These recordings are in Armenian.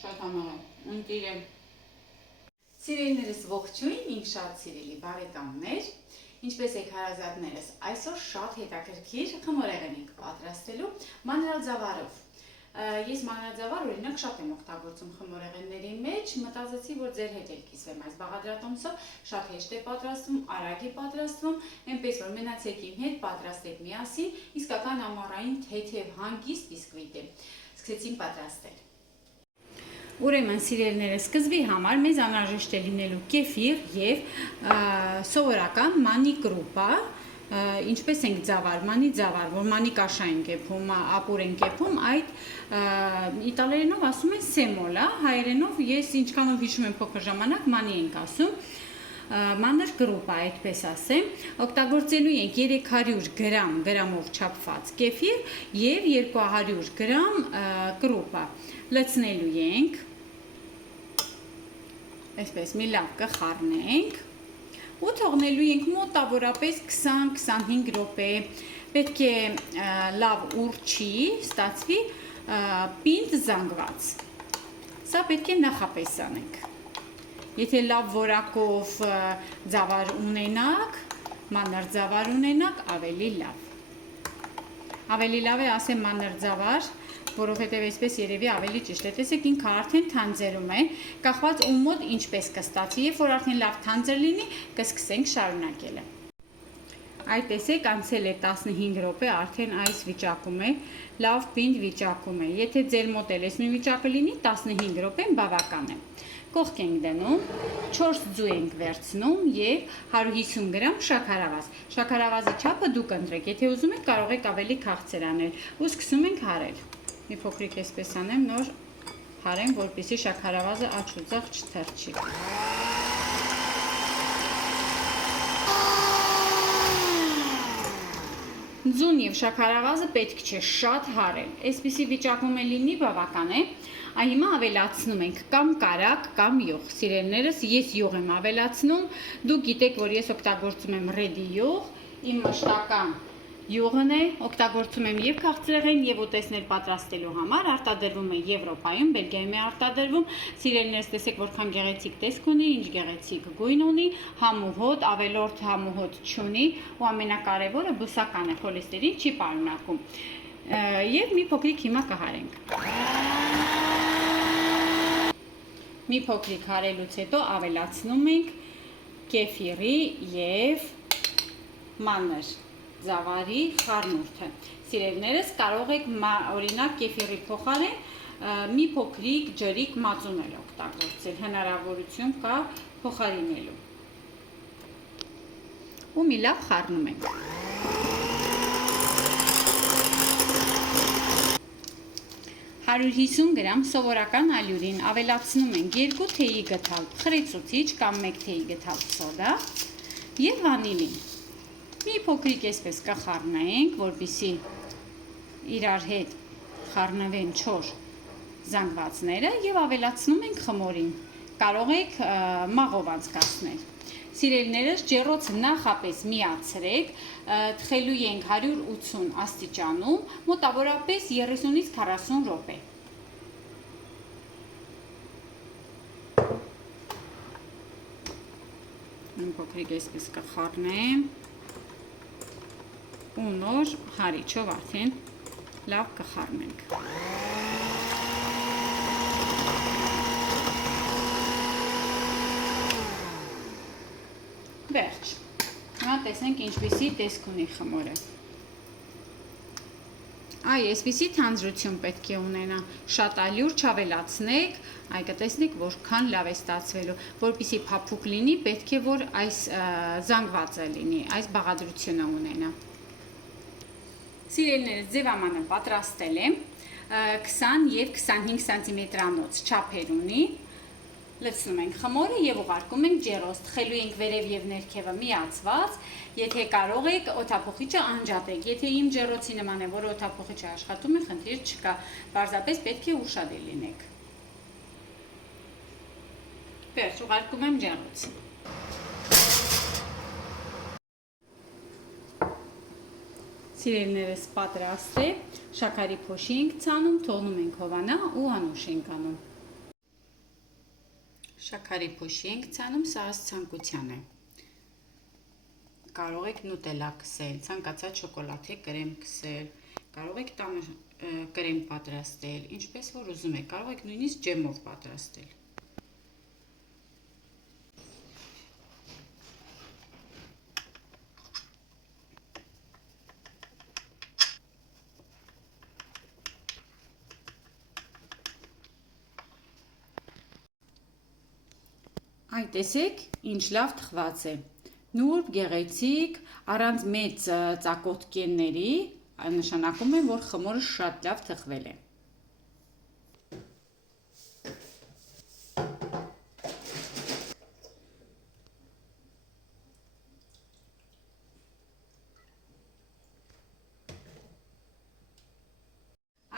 Շատ համեղ է, ընտիր է։ Սիրելիներս ողջույն, իմ շատ սիրելի բարեկամներ, ինչպես եք հարազատներս, այսօր շատ հետաքրքիր խմորեղեն ենք պատրաստելու մանրաձավարով։ Ես մանրաձավար օրինակ շատ եմ օգտագործում խմորեղենների մեջ, մտածեցի, որ ձեր հետ էլ կիսվեմ այս բաղադրատոմսով, շատ հեշտ է պատրաստվում, արագ է պատրաստվում, այնպես որ մնացեք իմ հետ, պատրաստեք միասին, իսկական ամառային թեթև հանգիստ բիսկվիտ է։ Սկսեցինք պատրաստել։ Ուրեմն սիրելիներս, սկզբի համար մեզ անհրաժեշտ է լինելու կեֆիր եւ սովորական մանի կրուպա, ինչպես ենք ձավար, մանի ձավար, որ մանի կաշա են կեփում, ապուր են կեփում, այդ իտալերենով ասում են սեմոլա, հայերենով ես ինչքանով հիշում եմ փոքր ժամանակ մանի ենք ասում, մանր կրուպա, այդպես ասեմ, օգտագործելու ենք 300 գրամով չափված կեֆիր եւ 200 գրամ կրուպա, լցնելու ենք, այսպես մի լավ կխառնենք ու թողնելու ենք մոտավորապես 20-25 րոպե, պետք է լավ ուռչի, ստացվի պինդ զանգված, սա պետք է նախապես անենք, եթե լավ որակով ձավար ունենաք, մանր ձավար ունենաք, ավելի լավ է ասեմ մանր ձավար, որովհետև այսպես երևի ավելի ճիշտ է, տեսեք ինքը արդեն թանձերում է, կախված ում մոտ ինչպես կստացի, երբ որ արդեն լավ թանձր լինի, կսկսենք շարունակելը։ Այ տեսեք, անցել է 15 րոպե, արդեն այս վիճակում է, լավ պինդ վիճակում է, եթե ձեր մոտ էլ այս նույն վիճակը լինի, 15 րոպեն բավական է։ Կողք ենք դնում, 4 ձու ենք վերցնում և 150 գրամ շաքարավազ։ Շաքարավազի չափը դուք ընտրեք, եթե ուզում եք կարող եք ավելի քաղցր անել ու սկսում ենք հարել։ Մի փոքրիկ այսպես անեմ, նոր հարեմ, որպեսզի շաքարավազը աջ ու ձախ չթռչի։ Ձուն և շաքարավազը պետք չէ շատ հարել, այսպիսի վիճակում է լինի բավական է, հիմա ավելացնում ենք կամ կարագ, կամ յուղ, սիրելիներս, ես յուղ եմ ավելացնում, դուք գիտեք, որ ես օգտագործում եմ ռեդի յուղ, իմ մշտական յուղն է, օգտագործում եմ և քաղցրեղեն, և ուտեսներ պատրաստելու համար, արտադրվում է Եվրոպայում, Բելգիայում է արտադրվում, սիրելիներս տեսեք որքան գեղեցիկ տեսք ունի, ինչ գեղեցիկ գույն ունի, համուհոտ, ավելորդ համուհոտ չունի ու ամենակարևորը բուսական է, խոլեստերին չի պարունակում, և մի փոքրիկ հիմա կհարենք։ Մի փոքրիկ հարելուց հետո ավելացնում ենք կեֆիրի և մանր ձավարի խառնուրդը։ Սիրելիներս, կարող եք օրինակ կեֆիրի փոխարեն մի փոքրիկ ջրիկ մածուն էլ օգտագործել, հնարավորություն կա փոխարինելու։ Ու մի լավ խառնում ենք։ 150 գրամ սովորական ալյուրին ավելացնում ենք 2 թեյի գդալ խրեցուցիչ կամ 1 թեյի գդալ սոդա և վանիլին։ Մի փոքրիկ այսպես կխառնենք, որպեսզի իրար հետ խառնվեն չոր զանգվածները և ավելացնում ենք խմորին, կարող եք մաղով անցկացնել։ Սիրելիներս, ջեռոցը նախապես միացրեք, թխելու ենք 180 աստիճանում, մոտավորապես 30-ից 40 րոպե։ Մի փոքրիկ այսպես կխառնեմ ու նոր հարիչով արդեն լավ կխառնենք։ Վերջ, հիմա տեսնենք ինչպիսի տեսք ունի խմորը։ Այ, այսպիսի թանձրություն պետք է ունենա, շատ ալյուր չավելացնեք, այ կտեսնեք որքան լավ է ստացվելու, որպեսզի փափուկ լինի, պետք է որ այս զանգվածը լինի, այս բաղադրությունը ունենա։ Սիրելիներս, ձևամանը պատրաստել եմ, 20 և 25 սանտիմետրանոց չափեր ունի, լցնում ենք խմորը և ուղարկում ենք ջեռոց, թխելու ենք վերև և ներքևը միացված, եթե կարող եք օդափոխիչը անջատեք, եթե իմ ջեռոցի նման է, որը օդափոխիչը աշխատում է, խնդիր չկա, պարզապես պետք է ուշադիր լինեք։ Վերջ, ուղարկում եմ ջեռոց։ Սիրելիներս, պատրաստ է, շաքարի փոշի ենք ցանում, թողնում ենք հովանա ու անուշ ենք անում։ Շաքարի փոշի ենք ցանում, սա ըստ ցանկության է։ Կարող եք նուտելա քսել, ցանկացած շոկոլադե կրեմ քսել, կարող եք տանը կրեմ պատրաստել, ինչպես որ ուզում եք, կարող եք նույնիսկ ջեմով պատրաստել։ Այ տեսեք, ինչ լավ թխված է։ Նուրբ, գեղեցիկ, առանց մեծ ծակոտկենների, նշանակում է, որ խմորը շատ լավ թխվել է։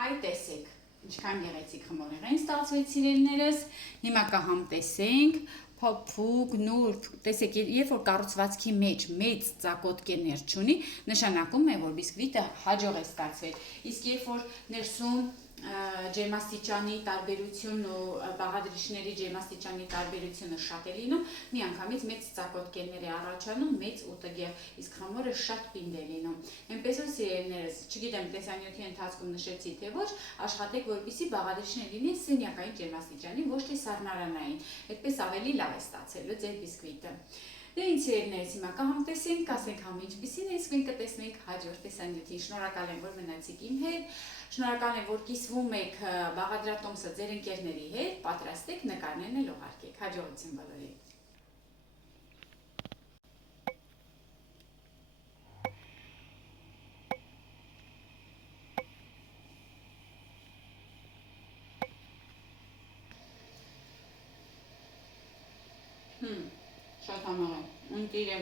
Այ տեսեք, ինչքան գեղեցիկ խմորեղեն ստացվեց սիրելիներս, հիմա կհամտեսենք, փոփուկ, նուրբ, տեսեք, երբ որ կառուցվածքի մեջ մեծ ծակոտկեններ չունի, նշանակում է, որ բիսկվիտը հաջող է ստացվել, իսկ երբ որ ներսում ջերմաստիճանի տարբերությունն ու բաղադրիչների ջերմաստիճանի տարբերությունը շատ է լինում, միանգամից մեծ ծակոտկեններ է առաջանում, մեծ ուտգեղ, իսկ խմորը շատ պինդ է լինում։ Այնպես որ սիրելիներս, չգիտեմ, տեսանյութի ընթացքում նշեցի թե ոչ, աշխատեք, որպեսզի բաղադրիչները լինեն սենյակային ջերմաստիճանի, ոչ թե սառնարանային, այդպես ավելի լավ է ստացելու ձեր բիսկվիտը։ Դե ինչ սիրելիներս, հիմա կհամտեսենք, կասենք համը ինչպիսին է, իսկ մենք կտեսնենք հաջորդ տեսանյութին։ Շնորհակալ եմ, որ մնացիք իմ հետ, շնորհակալ եմ, որ կիսվում եք բաղադրատոմսը ձեր ընկերների հետ, պատրաստեք, նկարներն էլ ուղարկեք։ Հաջողություն բոլորին։ Շատ համեղ է, ընտիր է։